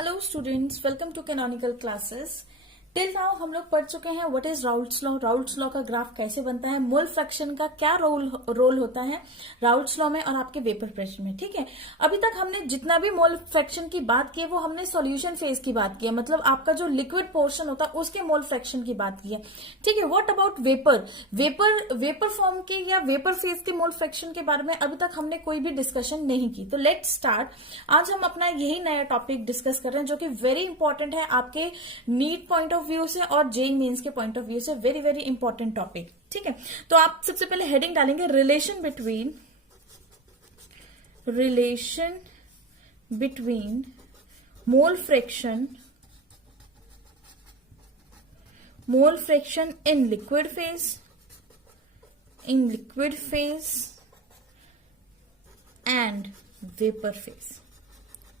Hello students, welcome to canonical classes. Till now हम लोग पढ़ चुके हैं what is Raoult's law, Raoult's law का ग्राफ कैसे बनता है, मोल फ्रैक्शन का क्या रोल होता है राउल्ट्स लॉ में और आपके वेपर प्रेशर में। ठीक है, अभी तक हमने जितना भी मोल फ्रैक्शन की बात की है वो हमने सॉल्यूशन फेज की बात की है, मतलब आपका जो लिक्विड पोर्शन होता है उसके मोल फ्रैक्शन की बात की है। ठीक है, व्हाट अबाउट वेपर फॉर्म के या वेपर फेज के मोल फ्रैक्शन के बारे में अभी तक हमने कोई भी डिस्कशन नहीं की। तो लेट्स स्टार्ट। आज हम अपना यही नया टॉपिक डिस्कस कर रहे हैं जो कि वेरी इंपॉर्टेंट है आपके नीट पॉइंट ऑफ व्यू से और जेईई मेंस के पॉइंट ऑफ व्यू से। Very very important topic. ठीक है, तो आप सबसे पहले हेडिंग डालेंगे relation between mole fraction in liquid phase and vapor phase।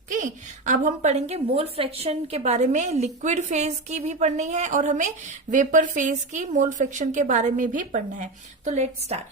Okay, अब हम पढ़ेंगे मोल फ्रैक्शन के बारे में, लिक्विड फेज की भी पढ़नी है और हमें वेपर फेज की मोल फ्रैक्शन के बारे में भी पढ़ना है। तो लेट्स स्टार्ट।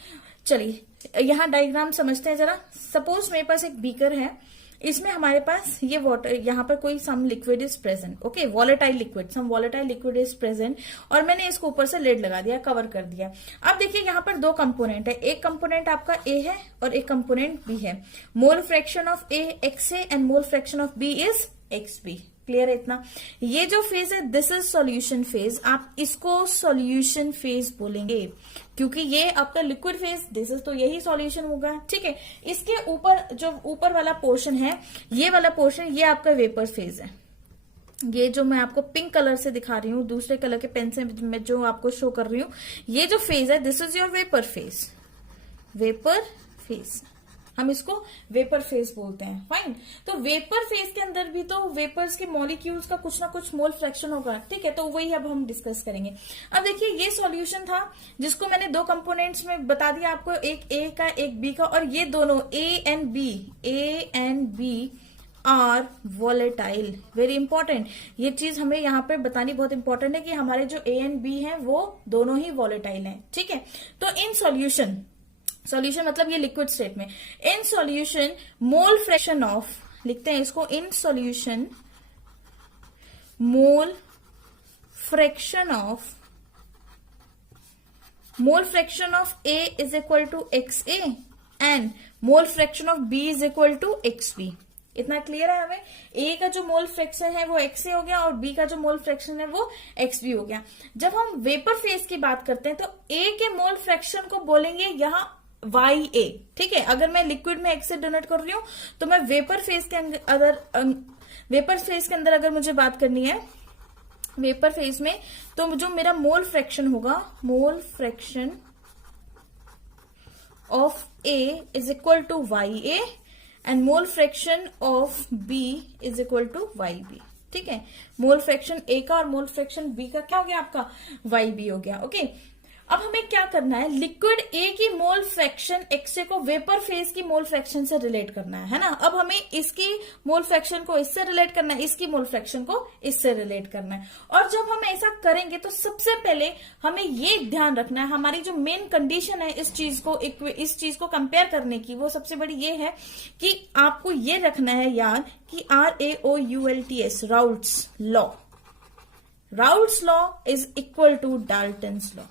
चलिए यहां डायग्राम समझते हैं जरा। सपोज मेरे पास एक बीकर है, इसमें हमारे पास ये वाटर, यहाँ पर कोई some liquid is present. Okay, volatile liquid is present और मैंने इसको ऊपर से लेड लगा दिया, कवर कर दिया। अब देखिए यहाँ पर दो कंपोनेंट है, एक कंपोनेंट आपका ए है और एक कंपोनेंट बी है। Mole fraction of A x A and mole fraction of B is x B. Clear है इतना? ये जो फेज है दिस इज सॉल्यूशन फेज, आप इसको सॉल्यूशन फेज बोलेंगे क्योंकि ये आपका लिक्विड फेज दिस इज, तो यही सॉल्यूशन होगा। ठीक है, इसके ऊपर जो ऊपर वाला पोर्शन है, ये वाला पोर्शन, ये आपका वेपर फेज है। ये जो मैं आपको पिंक कलर से दिखा रही हूँ, दूसरे कलर के पेन से मैं जो आपको शो कर रही हूँ, ये जो फेज है this is your vapour phase. हम इसको वेपर फेज बोलते हैं। फाइन, तो वेपर फेज के अंदर भी तो वेपर्स के मॉलिक्यूल्स का कुछ ना कुछ मोल फ्रैक्शन होगा। ठीक है, तो वही अब हम डिस्कस करेंगे। अब देखिए ये सॉल्यूशन था जिसको मैंने दो कंपोनेंट्स में बता दिया आपको, एक ए का एक बी का, और ये दोनों A and B are volatile. Very important, ये चीज हमें यहाँ पे बतानी बहुत इंपॉर्टेंट है कि हमारे जो ए एंड बी है वो दोनों ही वॉलेटाइल हैं। ठीक है, तो इन सॉल्यूशन मतलब ये लिक्विड स्टेट में, in solution mole fraction of, लिखते हैं इसको, in solution mole fraction of A is equal to x A and mole fraction of B is equal to x B. इतना क्लियर है हमें? ए का जो मोल फ्रैक्शन है वो एक्स ए हो गया और बी का जो मोल फ्रैक्शन है वो एक्स बी हो गया। जब हम वेपर फेज की बात करते हैं तो ए के मोल फ्रैक्शन को बोलेंगे यहां वाई ए। ठीक है, अगर मैं लिक्विड में एक्स से डोनेट कर रही हूं तो मैं वेपर फेज के अंदर अगर मुझे बात करनी है वेपर फेज में, तो जो मेरा मोल फ्रैक्शन होगा, mole fraction of A is equal to y A and mole fraction of B is equal to y B. ठीक है, मोल फ्रैक्शन ए का और मोल फ्रैक्शन बी का क्या हो गया आपका, वाई बी हो गया। ओके, अब हमें क्या करना है, लिक्विड ए की मोल फ्रैक्शन एक्सए को वेपर फेज की मोल फ्रैक्शन से रिलेट करना है ना। अब हमें इसकी मोल फ्रैक्शन को इससे रिलेट करना है, इसकी मोल फ्रैक्शन को इससे रिलेट करना है। और जब हम ऐसा करेंगे तो सबसे पहले हमें ये ध्यान रखना है, हमारी जो मेन कंडीशन है इस चीज को कंपेयर करने की, वो सबसे बड़ी ये है कि आपको ये रखना है याद कि RAOULTS, Raoult's law is equal to Dalton's law.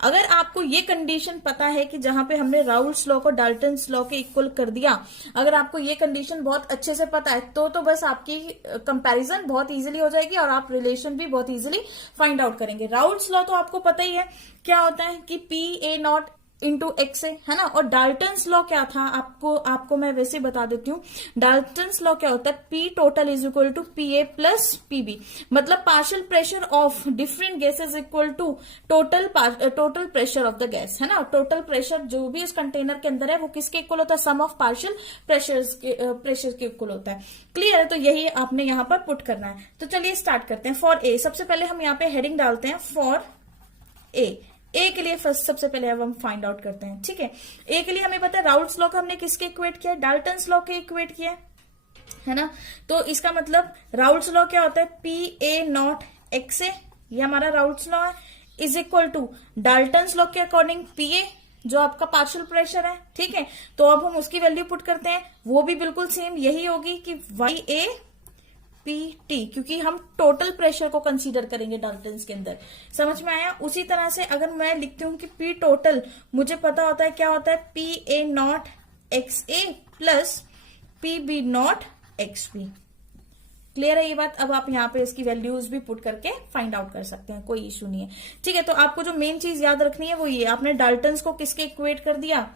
अगर आपको ये कंडीशन पता है कि जहां पे हमने राउल्ट्स लॉ को डाल्टन्स लॉ के इक्वल कर दिया, अगर आपको ये कंडीशन बहुत अच्छे से पता है तो बस आपकी कंपैरिजन बहुत इजीली हो जाएगी और आप रिलेशन भी बहुत इजीली फाइंड आउट करेंगे। राउल्ट्स लॉ तो आपको पता ही है क्या होता है कि PA0 इंटू एक्स है ना। और डाल्टन्स लॉ क्या था, आपको मैं वैसे बता देती हूँ। डाल्टन्स लॉ क्या होता है, P total is equal to PA plus PB, मतलब partial pressure of different gases equal to total pressure of the gas, है ना। टोटल प्रेशर जो भी उस कंटेनर के अंदर है वो किसके इक्वल होता है, सम ऑफ पार्शियल प्रेशर के इक्वल होता है। क्लियर है? तो यही आपने यहाँ पर पुट करना है। तो चलिए स्टार्ट करते हैं। फॉर ए, सबसे पहले हम यहाँ पे हेडिंग डालते हैं फॉर ए के लिए फर्स्ट सबसे पहले अब हम फाइंड आउट करते हैं। ठीक है, ए के लिए हमें पता है राउल्ट्स लॉ का हमने किसके इक्वेट किया है, डाल्टन्स लॉ के इक्वेट किया है ना। तो इसका मतलब राउल्ट्स लॉ क्या होता है, PA0 XA, ये हमारा राउल्ट्स लॉ है, is equal to Dalton's law के अकॉर्डिंग PA जो आपका पार्शियल प्रेशर है, ठीक है। तो अब हम उसकी वैल्यू पुट करते हैं, वो भी बिल्कुल सेम यही होगी कि YA PT, क्योंकि हम टोटल प्रेशर को कंसीडर करेंगे डाल्टन्स के अंदर। समझ में आया? उसी तरह से अगर मैं लिखती हूँ कि P टोटल, मुझे पता होता है क्या होता है, PA naught XA plus PB naught XB। Clear है ये बात? अब आप यहाँ पे इसकी वैल्यूज भी पुट करके फाइंड आउट कर सकते हैं, कोई इशू नहीं है, ठीक है। तो आपको जो मेन चीज याद रखनी है वो ये, आपने डाल्टन्स को किसके इक्वेट कर दिया,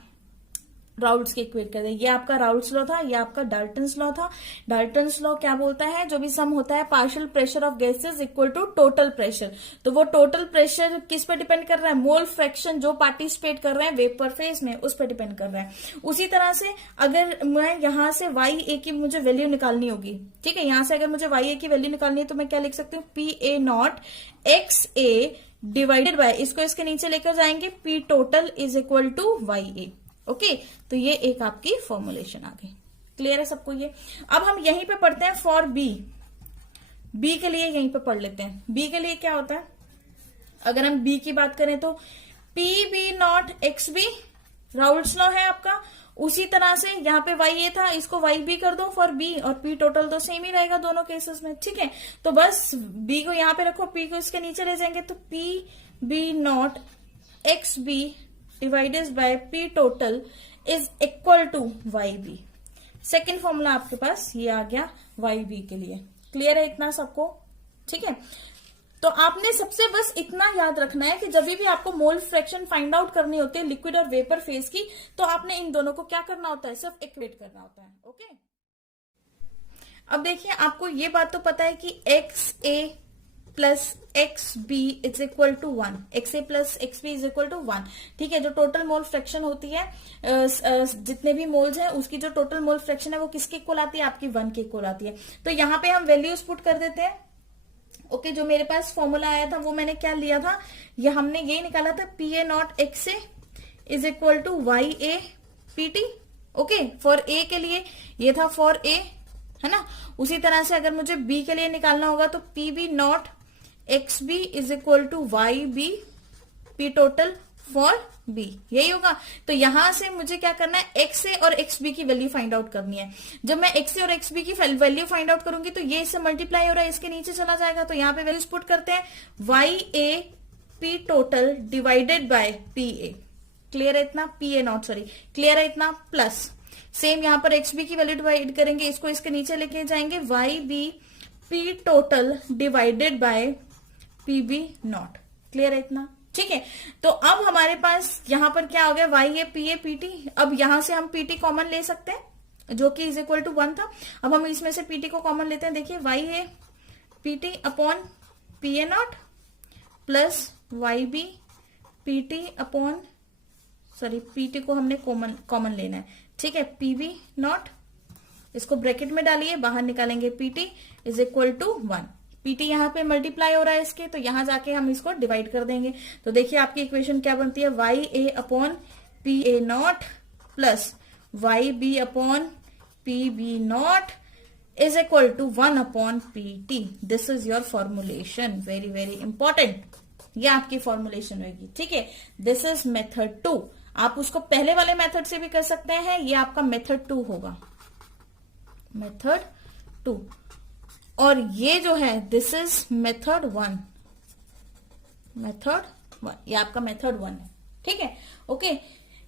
राउल्ट्स के इक्वेट कर दिया। ये आपका राउल्ट्स लॉ था, ये आपका डाल्टन्स लॉ था। डाल्टन्स लॉ क्या बोलता है, जो भी सम होता है partial pressure of gases equal to total pressure, तो वो टोटल प्रेशर किस पे डिपेंड कर रहा है, मोल फ्रैक्शन जो पार्टिसिपेट कर रहे हैं वेपर फेज में, उस पर डिपेंड कर रहा है। उसी तरह से अगर मैं यहां से YA की मुझे वैल्यू निकालनी होगी, ठीक है, यहां से अगर मुझे YA की वैल्यू निकालनी है तो मैं क्या लिख सकती हूँ, PA naught XA divided by, इसको इसके नीचे लेकर जाएंगे, P total is equal to YA। Okay, तो ये एक आपकी फॉर्मुलेशन आ गई। क्लियर है सबको ये? अब हम यहीं पे पढ़ते हैं फॉर बी के लिए, यहीं पे पढ़ लेते हैं। बी के लिए क्या होता है, अगर हम बी की बात करें तो PB naught XB Raoult's law है आपका। उसी तरह से यहाँ पे YA था, इसको YB कर दो फॉर B, और P टोटल तो सेम ही रहेगा दोनों केसेस में, ठीक है। तो बस B को यहाँ पे रखो, P को इसके नीचे ले जाएंगे, तो PB naught XB divided by P total is equal to YB। Second formula आपके पास ये आ गया YB के लिए। क्लियर है इतना सबको? ठीक है, तो आपने सबसे बस इतना याद रखना है कि जब भी आपको मोल फ्रैक्शन फाइंड आउट करनी होती है लिक्विड और वेपर फेज की, तो आपने इन दोनों को क्या करना होता है, सिर्फ इक्वेट करना होता है। ओके, अब देखिए आपको ये बात तो पता है कि XA plus XB is equal to 1, XA plus XB is equal to 1, ठीक है। जो टोटल मोल फ्रैक्शन होती है, जितने भी मोल्स हैं उसकी जो टोटल मोल फ्रैक्शन है वो किसके इक्वल आती है, आपकी 1 के इक्वल आती है। तो यहाँ पे हम वैल्यूज पुट कर देते हैं। ओके, जो मेरे पास फॉर्मूला आया था वो मैंने क्या लिया था, ये हमने यही निकाला था, PA naught XA is equal to YA PT। Okay, for A के लिए ये था फॉर A, है ना। उसी तरह से अगर मुझे B के लिए निकालना होगा तो PB naught XB is equal to YB P total for B, यही होगा। तो यहां से मुझे क्या करना है, XA और XB की वैल्यू फाइंड आउट करनी है। जब मैं XA और XB की वैल्यू फाइंड आउट करूंगी तो ये इससे मल्टीप्लाई हो रहा है, इसके नीचे चला जाएगा, तो यहाँ पे वैल्यूज पुट करते हैं, YA P total divided by PA। Clear है इतना, PA नॉट सॉरी, क्लियर है इतना, प्लस सेम यहाँ पर XB की वैल्यू डिवाइड करेंगे, इसको इसके नीचे लेके जाएंगे, YB P total divided by PB not. Clear है इतना, ठीक है। तो अब हमारे पास यहां पर क्या हो गया, YA PA PT। अब यहां से हम PT कॉमन ले सकते हैं, जो कि इज इक्वल टू 1 था। अब हम इसमें से PT को कॉमन लेते हैं, देखिए YA PT upon PA naught plus YB PT upon PT को हमने कॉमन लेना है, ठीक है, PB नॉट, इसको ब्रैकेट में डालिए, बाहर निकालेंगे, PT is equal to 1। PT यहाँ पे मल्टीप्लाई हो रहा है इसके, तो यहां जाके हम इसको डिवाइड कर देंगे। तो देखिए आपकी इक्वेशन क्या बनती है, YA upon PA naught plus YB upon PB naught is equal to 1 upon PT। This is your formulation, very very important, ये आपकी फॉर्मुलेशन होगी, ठीक है। This is method 2। आप उसको पहले वाले मेथड से भी कर सकते हैं, ये आपका मेथड 2 होगा, मेथड 2। और ये जो है दिस इज मेथड 1, ये आपका मेथड 1 है, ठीक है। ओके,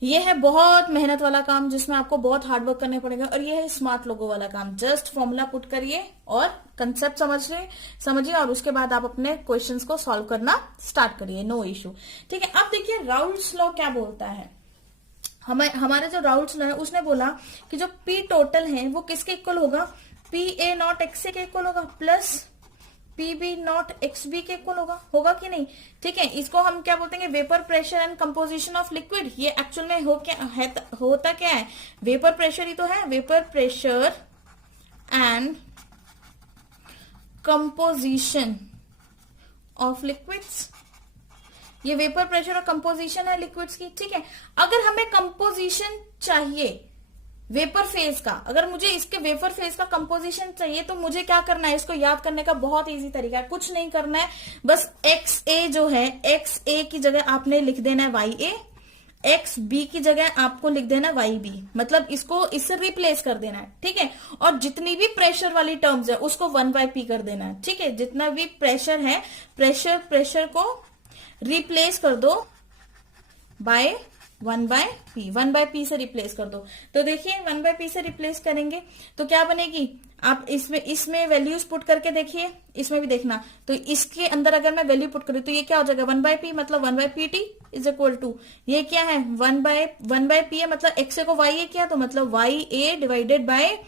ये है बहुत मेहनत वाला काम जिसमें आपको बहुत हार्डवर्क करने पड़ेगा, और ये है स्मार्ट लोगों वाला काम। जस्ट फॉर्मूला पुट करिए और कंसेप्ट समझिए और उसके बाद आप अपने क्वेश्चंस को सॉल्व करना स्टार्ट करिए, नो इश्यू, ठीक है। अब देखिए राउल्ट्स लॉ क्या बोलता है, हमारे जो राउल्ट्स लॉ है उसने बोला कि जो P टोटल है वो किसके इक्वल होगा, PA नॉट XA के इक्वल होगा प्लस PB नॉट XB के इक्वल होगा कि नहीं, ठीक है। इसको हम क्या बोलते हैं, vapour pressure and composition of liquid. ये एक्चुअल में होता क्या है, वेपर प्रेशर ही तो है, vapour pressure and composition of liquids. ये वेपर प्रेशर और कंपोजिशन है लिक्विड्स की, ठीक है। अगर हमें कंपोजिशन चाहिए वेपर फेज का, अगर मुझे इसके वेपर फेज का कंपोजिशन चाहिए तो मुझे क्या करना है, इसको याद करने का बहुत इजी तरीका है, कुछ नहीं करना है, बस XA जो है XA की जगह आपने लिख देना है YA एक्स बी की जगह आपको लिख देना वाई बी, मतलब इसको इससे रिप्लेस कर देना है, ठीक है। और जितनी भी प्रेशर वाली टर्म्स है उसको 1/p कर देना है, ठीक है। जितना भी प्रेशर है, प्रेशर को रिप्लेस कर दो बाय 1/p, 1/p से रिप्लेस कर दो। तो देखिए 1/p से रिप्लेस करेंगे तो क्या बनेगी, आप इसमें वैल्यूज पुट करके देखिए, इसमें भी देखना। तो इसके अंदर अगर मैं वैल्यू पुट करूं तो ये क्या हो जाएगा, 1/p मतलब 1/pt इज इक्वल टू, ये क्या है 1/p है, मतलब x को y ए किया तो मतलब ya divided by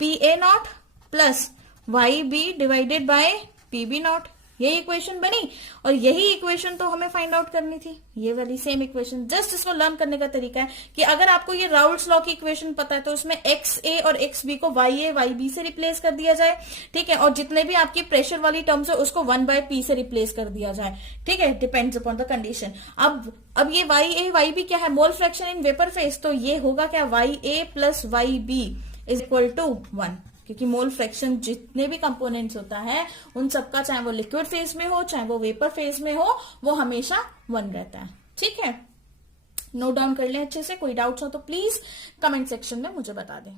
pa naught plus yb divided by pb not. यही इक्वेशन बनी और यही इक्वेशन तो हमें फाइंड आउट करनी थी, ये वाली सेम इक्वेशन। जस्ट इसको लर्न करने का तरीका है कि अगर आपको ये राउल्स लॉ की इक्वेशन पता है तो उसमें एक्स ए और एक्स बी को वाई ए वाई बी से रिप्लेस कर दिया जाए, ठीक है। और जितने भी आपकी प्रेशर वाली टर्म्स है उसको 1/p से रिप्लेस कर दिया जाए, ठीक है, डिपेंड्स अपॉन द कंडीशन। अब ये वाई ए वाई बी क्या है, mole fraction in vapour phase, तो ये होगा क्या, y A plus y B is equal to 1, क्योंकि मोल फ्रैक्शन जितने भी कंपोनेंट्स होता है उन सबका, चाहे वो लिक्विड फेज में हो चाहे वो वेपर फेज में हो, वो हमेशा 1 रहता है, ठीक है। नोट डाउन कर लें अच्छे से, कोई डाउट्स हो तो प्लीज कमेंट सेक्शन में मुझे बता दें।